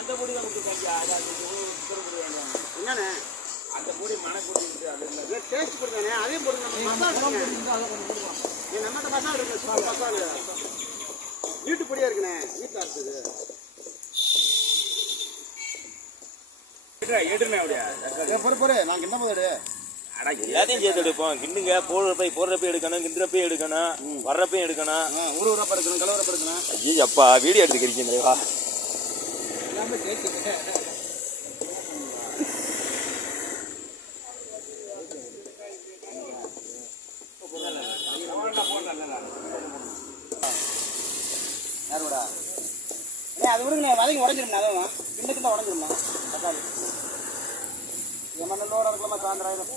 அந்த பொடி தான் என்னண்ணே அந்த பொடி மணக்கூடி அது டேஸ்ட் கொடுத்தானே அதையும் போடுங்க. நம்மகிட்ட மசாலா இருக்கு, மசாலா வீட்டு பொடியா இருக்குண்ணே, வீட்டில் அரைச்சது. எடுமே அப்படியா பொறு நாங்கள் என்ன போது எல்லாத்தையும் சேர்த்து எடுப்போம். கிண்டுங்க, போடுறப்ப எடுக்கணும், கிண்டுறப்ப எடுக்கணும், வர்றப்பையும் எடுக்கணும், ஊரப்ப எடுக்கணும், கலவரப்ப எடுக்கணும். ஐயோ அப்பா வீடியோ எடுத்துக்கிறீங்க வா. எல்லாமே சேர்த்து யாரோடா அது விடுங்கண்ணே, வதக்கி உடஞ்சிருந்தேன். அதுவும் கிண்ட கிட்ட உடஞ்சிருந்தா தக்காளி மண்ணோட இருக்கலாமா சாயந்தரம்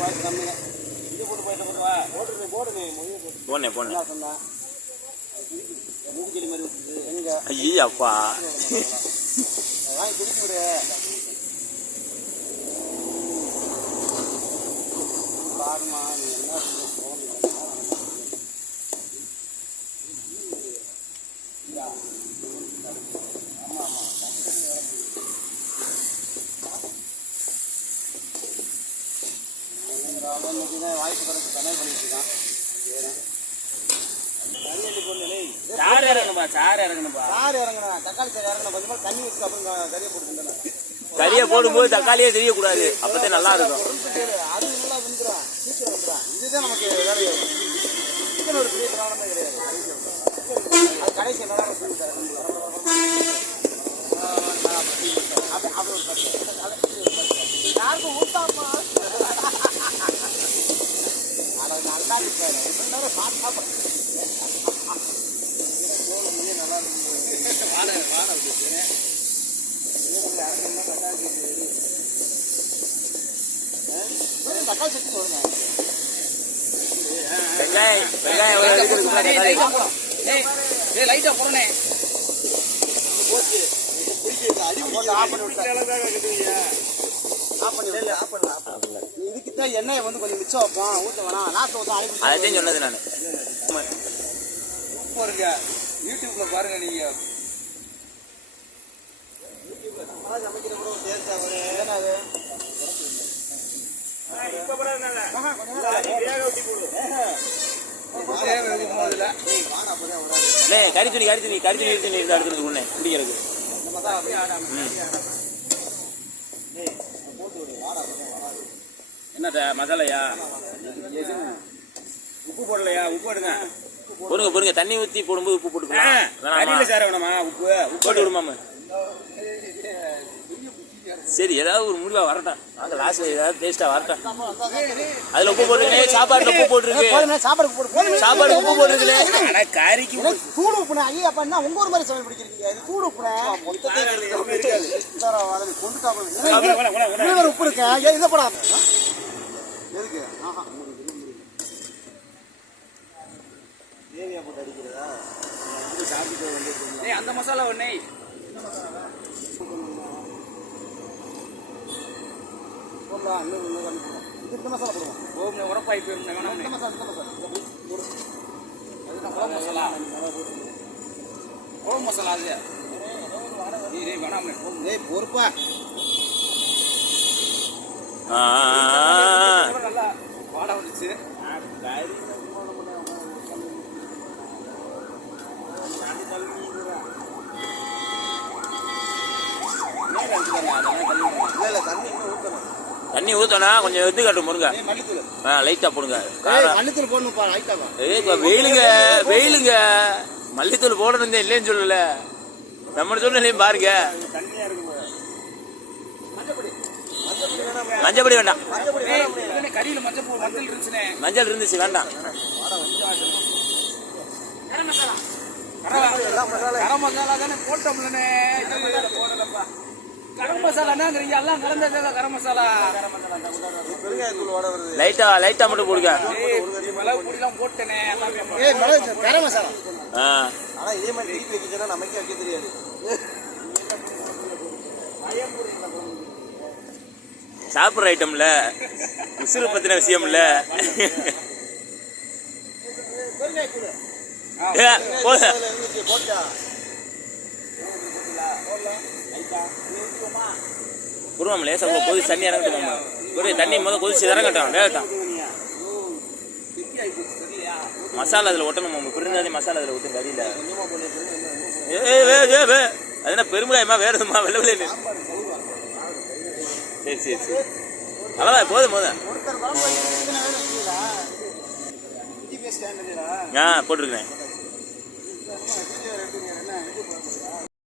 வாய்ப்பு கம்மிங்க. இது போட்டு போயிட்டு போட்டுவா போடுங்க போனேன் போனேன் சொன்னா மூஞ்சி மாதிரி விட்டுது எங்க ஐயா அப்பா வாங்கி குடிக்க விடு. பாருமா நீ என்ன வாய்ப்பு கணக்கு தனியாக பண்ணிட்டு இருக்கான். சாறு இறங்கணும்பா, சாறு இறங்கணும்பா, சாறு இறங்கணும். தக்காளி சாறு இறங்கணும். கொஞ்சமாக தண்ணி வச்சு அப்புறம் கறியை போட்டுருந்தேன். கறியை போடும்போது தக்காளியே தெரியக்கூடாது, அப்பதான் நல்லா இருக்கும். அது நல்லா வந்துடும், சீக்கிரம் வந்துடும். இதுதான் நமக்கு வேலையை சிக்கன் ஒரு பெரிய பிராணமே கிடையாது. அது கடைசி நல்லா சொல்லி தரேன். யாருக்கும் ஊட்டாமா தக்காளி சட்னி வருங்க. லைட்டா போடுனே இதுக்குதான் எண்ணெயை வந்து கொஞ்சம் மிச்சம் வைப்போம், ஊற்ற வேணாம். நாற்று ஊற்ற அதையும் சொன்னது நான். பாருங்க யூடியூப்ல பாருங்க, நீங்க சமைக்கிற கூட டேஸ்டா வரும். என்னது கறித்துணி எடுத்துருக்கு ஒண்ணு குடிக்கிறது. என்னத மசாலையா உப்பு போடலையா? உப்பு எடுங்க, பொறுங்க தண்ணி ஊற்றி போடும்போது உப்பு போட்டுக்கலாம். சார் வேணாமா? உப்பு போட்டு விடுமாமா. சரி ஏதாவது ஒரு முடிவா வரட்டும், நாங்கள் லாஸ்ட்ல ஏதாவது டேஸ்டா வரட்டும். அதுல உப்பு போட்டுருக்கே, சாப்பாடுல உப்பு போட்டுருக்கு, சாப்பாடு உப்பு போட்டுருக்குல்ல. ஆனா கறிக்கு தூள் உப்புனா ஐயா பண்ணா உங்க ஒரு மாதிரி சமையல் பிடிக்கிறீங்க. இது தூள் உப்புனா மொத்தத்தை கொண்டு உப்பு இருக்கு. இதை போடா எதுக்கு? தேவையா போட்டு அடிக்கிறதா? சாப்பிட்டு அந்த மசாலா ஒண்ணே போடலாம். இந்த மசாலா போடுவோம். ஓம் உரப்பாய் போயிருந்தேன். குழம்பு மசாலா இல்லையா? வேணாம் பொறுப்பா நல்லா வாட வந்துச்சு. தண்ணி ஊத்தணும், கொஞ்சம் எது காட்டும் முருங்க. லைட்டா போடுங்க, மல்லித்தூள் போடணும். வெயிலுங்க மல்லித்தூள் போடணும் இல்லைன்னு சொல்லல, நம்ம சொன்னலையும் பாருங்க. மஞ்சப்பொடி வேண்டாம், மஞ்சள் இருந்துச்சு வேண்டாம். கரம் மசாலா தானே போட்டோம்லனே. கரம் மசாலாங்கிறீங்க, எல்லாம் கலந்தது கரம் மசாலா. லைட்டா மட்டும் போடுங்க. மிளகு பொடிலாம் போட்டேனே கரம் மசாலா. ஆனா இதே மாதிரி திருப்பி வைக்க நமக்கே வைக்க தெரியாது. சாப்பிட்ற ஐட்டம்ல உசுறு பத்தின விஷயம்ல. குருவம் லேசா கொதிச்சு தண்ணி இறங்கட்டும் மாமா. ஒரு தண்ணி முதல் கொதிச்சு இறங்கட்டும் வேகட்டும். மசாலா அதில் ஒட்டணும் மாமா. பிரிஞ்சாதி மசாலா அதில் ஊற்றும் கறியில். அது என்ன பெருமிடாயமா வேறுமா வெள்ளை வெள்ளை. சரி சரி சரி அவ்வளோதான் போதும் போதும். போட்டிருக்கேன்.